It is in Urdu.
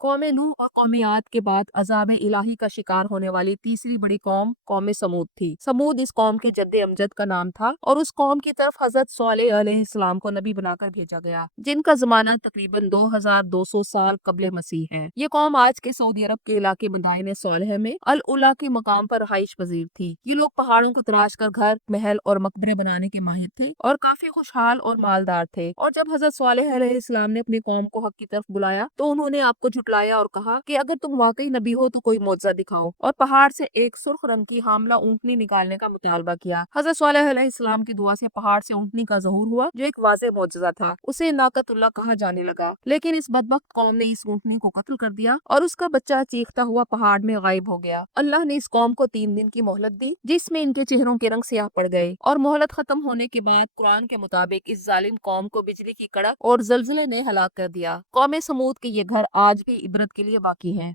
قوم نوح اور قوم عاد کے بعد عذاب الہی کا شکار ہونے والی تیسری بڑی قوم قوم سمود تھی۔ سمود اس قوم کے جد امجد کا نام تھا اور اس قوم کی طرف حضرت صالح علیہ السلام کو نبی بنا کر بھیجا گیا، جن کا زمانہ تقریباً 2200 سال قبل مسیح ہے۔ یہ قوم آج کے سعودی عرب کے علاقے مدائن صالح میں الاولیٰ کے مقام پر رہائش پذیر تھی۔ یہ لوگ پہاڑوں کو تراش کر گھر، محل اور مقبرے بنانے کے ماہر تھے اور کافی خوشحال اور مالدار تھے، اور جب حضرت صالح علیہ السلام نے اپنی قوم کو حق کی طرف بلایا تو انہوں نے آپ کو جھٹلایا اور کہا کہ اگر تم واقعی نبی ہو تو کوئی معجزہ دکھاؤ، اور پہاڑ سے ایک سرخ رنگ کی حاملہ اونٹنی نکالنے کا مطالبہ کیا۔ حضرت صالح علیہ السلام کی دعا سے پہاڑ سے اونٹنی کا ظہور ہوا، جو ایک واضح معجزہ تھا۔ اسے ناقۃ اللہ کہا جانے لگا، لیکن اس بدبخت قوم نے اس اونٹنی کو قتل کر دیا اور اس کا بچہ چیختا ہوا پہاڑ میں غائب ہو گیا۔ اللہ نے اس قوم کو 3 دن کی مہلت دی، جس میں ان کے چہروں کے رنگ سیاہ پڑ گئے، اور مہلت ختم ہونے کے بعد قرآن کے مطابق اس ظالم قوم کو بجلی کی کڑک اور زلزلے نے ہلاک کر دیا۔ قوم سمود کے یہ گھر آج بھی عبرت کے لیے باقی ہیں۔